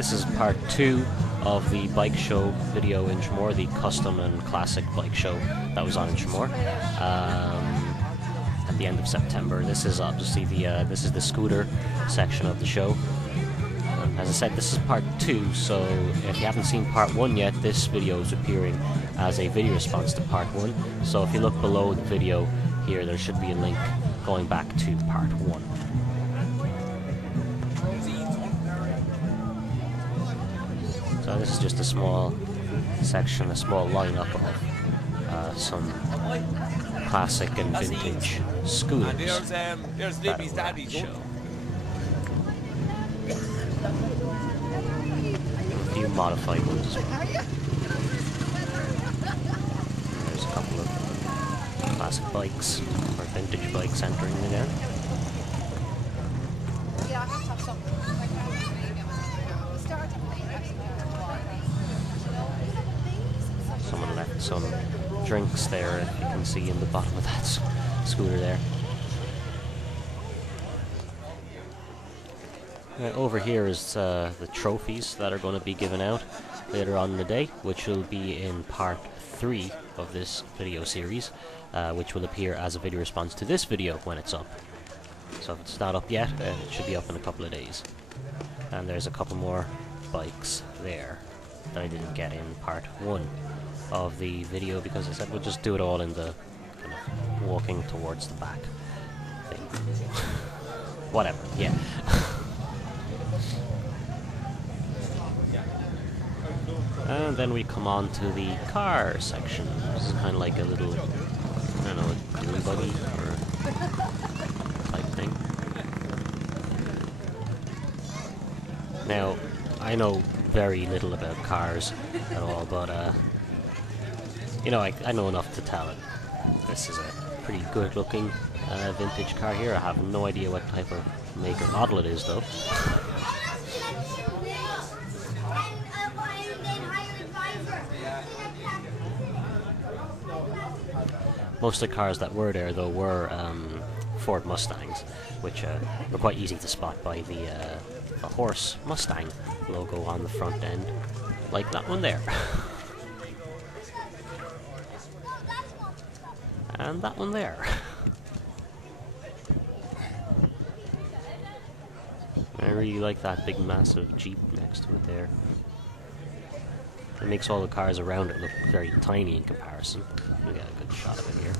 This is part 2 of the bike show video in Tramore, the custom and classic bike show that was on in Tramore at the end of September. This is obviously this is the scooter section of the show. As I said, this is part 2, so if you haven't seen part 1 yet, this video is appearing as a video response to part 1. So if you look below the video here, there should be a link going back to part 1. So this is just a small section, a small lineup of some classic and vintage scooters that are at the show. A few modified ones as well. There's a couple of classic bikes, or vintage bikes entering again. Someone left some drinks there, if you can see in the bottom of that scooter there. Over here is the trophies that are going to be given out later on in the day, which will be in part 3 of this video series, which will appear as a video response to this video when it's up. So if it's not up yet, it should be up in a couple of days. And there's a couple more bikes there that I didn't get in part 1 of the video, because I said we'll just do it all in the kind of walking towards the back thing. Whatever, yeah. And then we come on to the car section. This is kind of like a little, I don't know, a dune buggy or type thing. Now, I know very little about cars at all, but you know, I know enough to tell it. This is a pretty good looking vintage car here. I have no idea what type of make or model it is though. Most of the cars that were there though were Ford Mustangs, which were quite easy to spot by the horse Mustang logo on the front end, like that one there. And that one there. I really like that big massive Jeep next to it there. It makes all the cars around it look very tiny in comparison. We got a good shot of it here.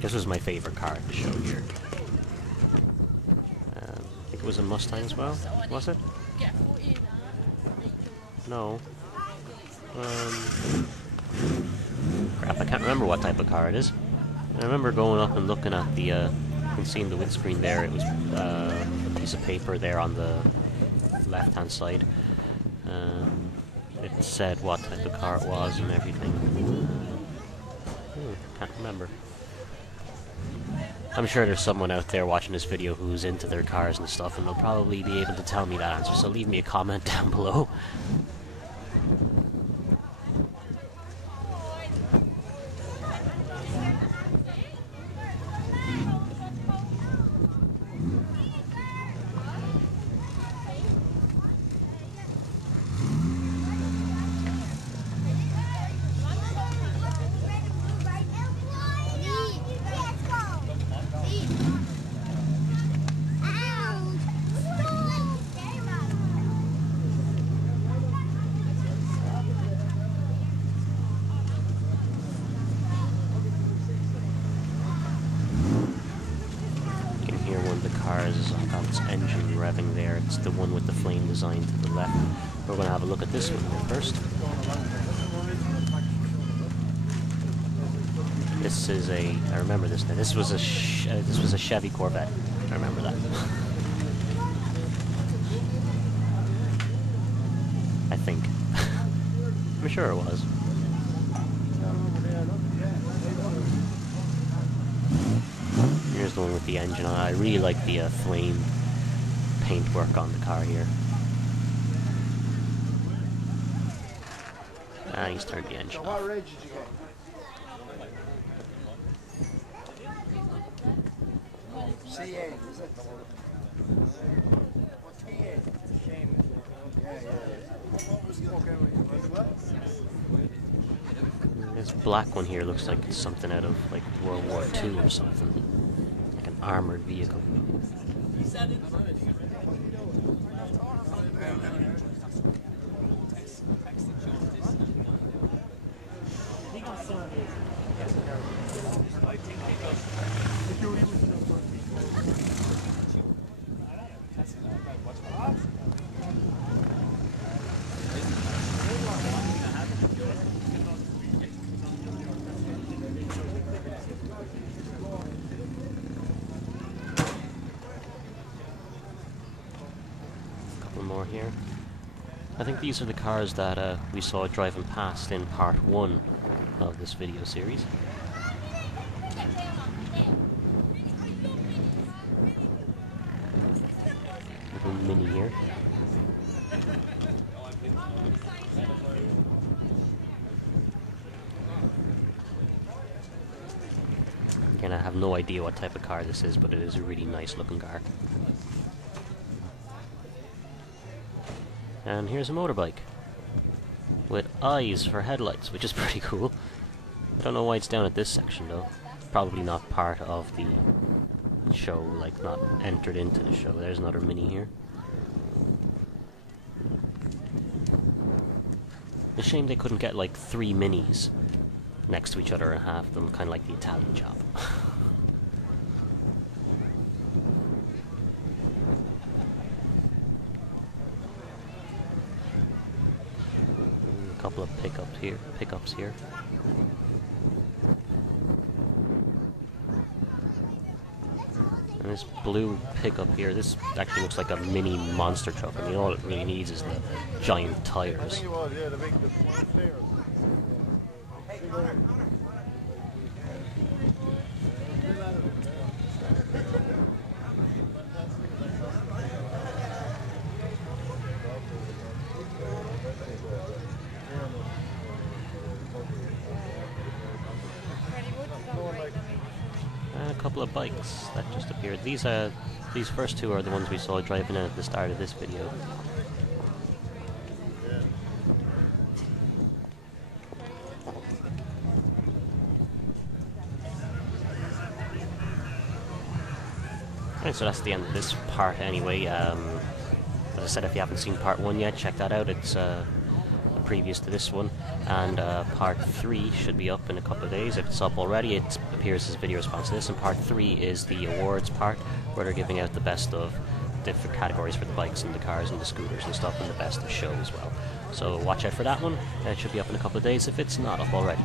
This was my favorite car to show here. I think it was a Mustang as well, was it? No. Crap, I can't remember what type of car it is. I remember going up and looking at the, you can see in the windscreen there, it was a piece of paper there on the left-hand side. It said what type of car it was and everything. Can't remember. I'm sure there's someone out there watching this video who's into their cars and stuff, and they'll probably be able to tell me that answer, so leave me a comment down below. Has got its engine revving there. It's the one with the flame design to the left. We're going to have a look at this one first. This is a, I remember this now. This was a Chevy Corvette. I remember that. I think. I'm sure it was. Here's the one with the engine on. I really like the flame paintwork on the car here. And he's turned the engine off. What reg did you get? CN, is it? What TN? This black one here looks like it's something out of like World War II or something. Like an armored vehicle. More here. I think these are the cars that we saw driving past in part 1 of this video series. Little Mini here. Again, I have no idea what type of car this is, but it is a really nice looking car. And here's a motorbike with eyes for headlights, which is pretty cool. I don't know why it's down at this section though. Probably not part of the show, like not entered into the show. There's another Mini here. A shame they couldn't get like 3 Minis next to each other and have them kind of like the Italian job. Couple of pickups here. And this blue pickup here, this actually looks like a mini monster truck. I mean, all it really needs is the giant tires. And a couple of bikes that just appeared. These first two are the ones we saw driving in at the start of this video. Right, so that's the end of this part anyway. As I said, if you haven't seen part 1 yet, check that out. It's previous to this one, and part 3 should be up in a couple of days. If it's up already, it appears as a video response to this, and part 3 is the awards part, where they're giving out the best of different categories for the bikes and the cars and the scooters and stuff, and the best of show as well. So watch out for that one. It should be up in a couple of days if it's not up already.